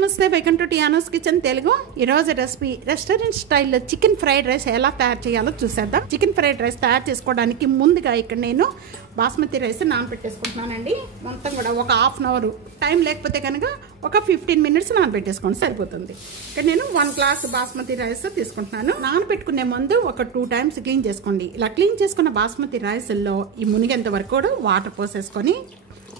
నమస్తే welcome to టియానోస్ kitchen Telugu. ఈ రోజు రెసిపీ రెస్టారెంట్ స్టైల్లో చికెన్ ఫ్రైడ్ రైస్ ఎలా తయారు చేయాలో చూసేద్దాం. చికెన్ ఫ్రైడ్ రైస్ తయారు చేసుకోవడానికి ముందుగా ఇక్కడ నేను బాస్మతి రైస్ నానబెట్టేసుకుంటున్నానండి. మొత్తం కూడా ఒక హాఫ్ అన్ అవర్, టైం లేకపోతే కనుక ఒక 15 మినిట్స్ నానబెట్టేసుకోండి సరిపోతుంది. ఇక్కడ నేను 1 గ్లాస్ బాస్మతి రైస్ తీసుకుంటున్నాను. నానబెట్టుకునే ముందు ఒక 2 టైమ్స్ క్లీన్ చేసుకోండి. ఇలా క్లీన్ చేసుకున్న బాస్మతి రైస్లో ఈ మునిగేంత వరకు కూడా వాటర్ పోసేసుకొని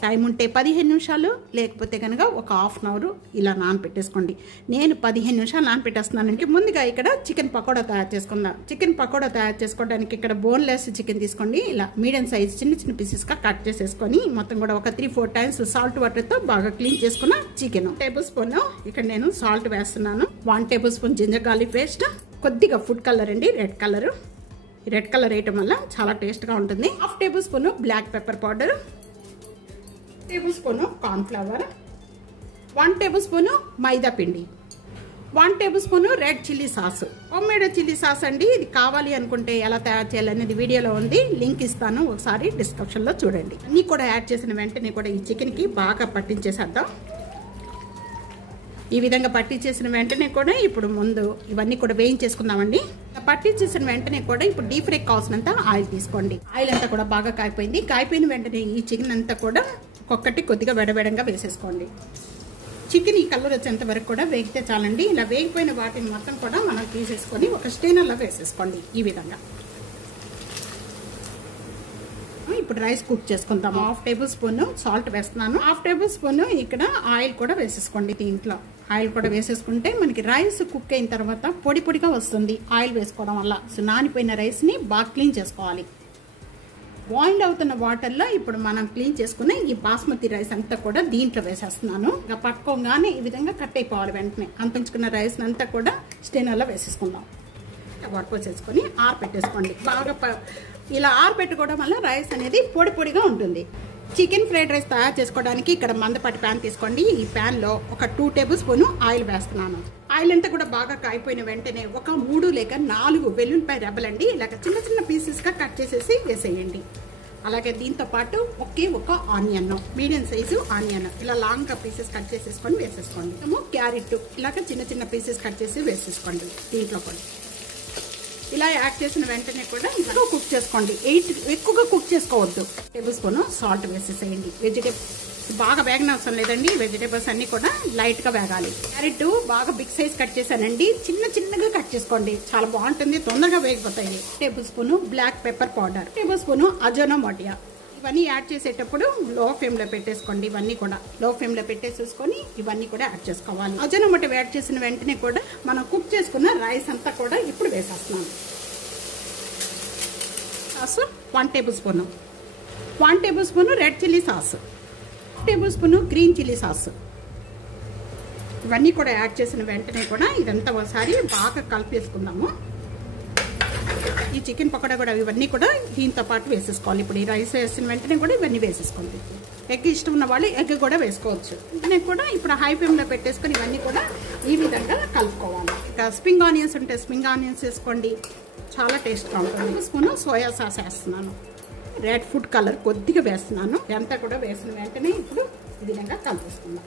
టైం ఉంటే 15 నిమిషాలు, లేకపోతే కనుక ఒక హాఫ్ అన్ అవర్ ఇలా నానపెట్టేసుకోండి. నేను 15 నిమిషాలు నానపెట్టేస్తున్నానండి. ముందుగా ఇక్కడ చికెన్ పకోడా తయారు చేసుకుందాం. చికెన్ పకోడా తయారు చేసుకోవడానికి ఇక్కడ బోన్లెస్ చికెన్ తీసుకోండి. ఇలా మీడియం సైజ్ చిన్న చిన్న పీసెస్గా కట్ చేసేసుకొని మొత్తం కూడా ఒక 3-4 టైమ్స్ సాల్ట్ వాటర్తో బాగా క్లీన్ చేసుకున్న చికెన్. 1 టేబుల్ స్పూన్ ఇక్కడ నేను సాల్ట్ వేస్తున్నాను. 1 tablespoon ginger garlic paste, కొద్దిగా ఫుడ్ కలర్ అండి, రెడ్ కలర్. రెడ్ కలర్ వేయటం వల్ల చాలా టేస్ట్గా ఉంటుంది. 1/2 tablespoon black pepper powder, 1 tablespoon corn flour, 1 tablespoon మైదా పిండి, 1 tablespoon red chilli sauce. Homemade chilli sauce అండి. ఇది కావాలి అనుకుంటే ఎలా తయారు చేయాలనేది వీడియోలో ఉంది, లింక్ ఇస్తాను, ఒకసారి డిస్క్రిప్షన్లో చూడండి. అన్నీ కూడా యాడ్ చేసిన వెంటనే కూడా ఈ చికెన్కి బాగా పట్టించేసేద్దాం. ఈ విధంగా పట్టించేసిన వెంటనే కూడా ఇప్పుడు ముందు ఇవన్నీ కూడా వేయించేసుకుందామండి. పట్టించేసిన వెంటనే కూడా ఇప్పుడు డీప్ ఫ్రై కావాల్సినంత ఆయిల్ తీసుకోండి. ఆయిల్ అంతా కూడా బాగా కాయిపోయింది. కాయిపోయిన వెంటనే ఈ చికెన్ అంతా కూడా ఒక్కొక్కటి కొద్దిగా వెడవెడంగా వేసేసుకోండి. చికెన్ ఈ కలర్ వచ్చేంత వరకు కూడా వేగితే చాలండి. ఇలా వేగిపోయిన వాటిని మొత్తం కూడా మనం తీసేసుకొని ఒక స్టెయినర్లో వేసేసుకోండి. ఈ విధంగా ఇప్పుడు రైస్ కుక్ చేసుకుందాం. 1/2 టేబుల్ స్పూన్ సాల్ట్ వేస్తున్నాను. 1/2 టేబుల్ స్పూన్ ఇక్కడ ఆయిల్ కూడా వేసేసుకోండి. దీంట్లో ఆయిల్ కూడా వేసేసుకుంటే మనకి రైస్ కుక్ అయిన తర్వాత పొడి పొడిగా వస్తుంది ఆయిల్ వేసుకోవడం వల్ల. సో నానిపోయిన రైస్ని బాగా క్లీన్ చేసుకోవాలి. బాయిల్ అవుతున్న వాటర్లో ఇప్పుడు మనం క్లీన్ చేసుకున్న ఈ బాస్మతి రైస్ అంతా కూడా దీంట్లో వేసేస్తున్నాను. ఇంకా పట్టుకోగానే ఈ విధంగా కట్ అయిపోవాలి. వెంటనే అంపించుకున్న రైస్ అంతా కూడా స్టెయినర్లో వేసేసుకుందాం. పట్టుకోసేసుకొని ఆరపెట్టేసుకోండి. బాగా ఇలా ఆరపెట్టుకోవడం వల్ల రైస్ అనేది పొడి పొడిగా ఉంటుంది. చికెన్ ఫ్రైడ్ రైస్ తయారు చేసుకోవడానికి ఇక్కడ మందపాటి ప్యాన్ తీసుకోండి. ఈ ప్యాన్లో ఒక 2 టేబుల్ స్పూన్ ఆయిల్ వేస్తున్నాను. ఆయిల్ అంతా కూడా బాగా కాయిపోయిన వెంటనే ఒక 3 లేక 4 వెల్లుల్లిపాయ రెబ్బలండి ఇలాగ చిన్న చిన్న పీసెస్గా కట్ చేసేసి వేసేయండి. అలాగే దీంతో పాటు ఒక ఆనియన్, మీడియం సైజు ఆనియన్ ఇలా లాంగ్గా పీసెస్ కట్ చేసేసుకొని వేసేసుకోండి. క్యారెట్ ఇలాగ చిన్న చిన్న పీసెస్ కట్ చేసి వేసేసుకోండి. దీంట్లో కూడా ఇలా యాడ్ చేసిన వెంటనే కూడా ఇంకా కుక్ చేసుకోండి. ఎక్కువగా కుక్ చేసుకోవద్దు. 1 టేబుల్ స్పూన్ సాల్ట్ వేసేసేయండి. వెజిటేబుల్స్ బాగా వేగన అవసరం లేదండి. వెజిటేబుల్స్ అన్ని కూడా లైట్గా వేగాలి. క్యారెట్ బాగా బిగ్ సైజ్ కట్ చేశానండి. చిన్న చిన్నగా కట్ చేసుకోండి, చాలా బాగుంటుంది, తొందరగా వేగిపోతాయి. 1 tablespoon black pepper powder, 1 tablespoon Ajinomoto. ఇవన్నీ యాడ్ చేసేటప్పుడు లో ఫ్లేమ్లో పెట్టేసుకోండి. ఇవన్నీ కూడా లో ఫ్లేమ్లో పెట్టేసేసుకొని ఇవన్నీ కూడా యాడ్ చేసుకోవాలి. అజోనోమోటో యాడ్ చేసిన వెంటనే కూడా మనం కుక్ చేసుకున్న రైస్ అంతా కూడా ఇప్పుడు వేసేస్తున్నాం. Sauce 1 tablespoon, 1 tablespoon red chilli sauce, 1 tablespoon green chilli sauce. ఇవన్నీ కూడా యాడ్ చేసిన వెంటనే కూడా ఇదంతా ఒకసారి బాగా కలిపేసుకుందాము. ఈ చికెన్ పకోడా కూడా ఇవన్నీ కూడా దీంతో పాటు వేసేసుకోవాలి. ఇప్పుడు ఈ రైస్ వేసిన వెంటనే కూడా ఇవన్నీ వేసేసుకోండి. ఎగ్ ఇష్టం ఉన్న వాళ్ళు ఎగ్ కూడా వేసుకోవచ్చు. నేను కూడా ఇప్పుడు హై ఫ్లేమ్లో పెట్టేసుకొని ఇవన్నీ కూడా ఈ విధంగా కలుపుకోవాలి. ఇక స్ప్రింగ్ ఆనియన్స్ ఉంటే స్ప్రింగ్ ఆనియన్స్ వేసుకోండి, చాలా టేస్ట్గా ఉంటుంది. 1 స్పూన్ సోయా సాస్ వేస్తున్నాను. రెడ్ ఫుడ్ కలర్ కొద్దిగా వేస్తున్నాను. ఇదంతా కూడా వేసిన వెంటనే ఇప్పుడు ఈ విధంగా కలిపేసుకుందాం.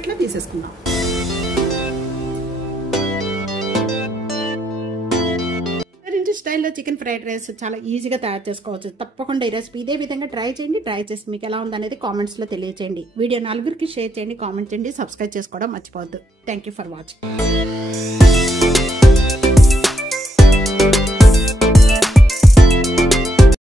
ఇట్లా తీసేసుకుందాం. స్టైల్లో చికెన్ ఫ్రైడ్ రైస్ చాలా ఈజీగా తయారు చేసుకోవచ్చు. తప్పకుండా ఈ రెసిపీ ఇదే విధంగా ట్రై చేయండి. ట్రై చేసి మీకు ఎలా ఉందనేది కామెంట్స్లో తెలియచేయండి. వీడియో 4 షేర్ చేయండి, కామెంట్ చేయండి, సబ్స్క్రైబ్ చేసుకోవడం మర్చిపోవద్దు. Thank you for watching.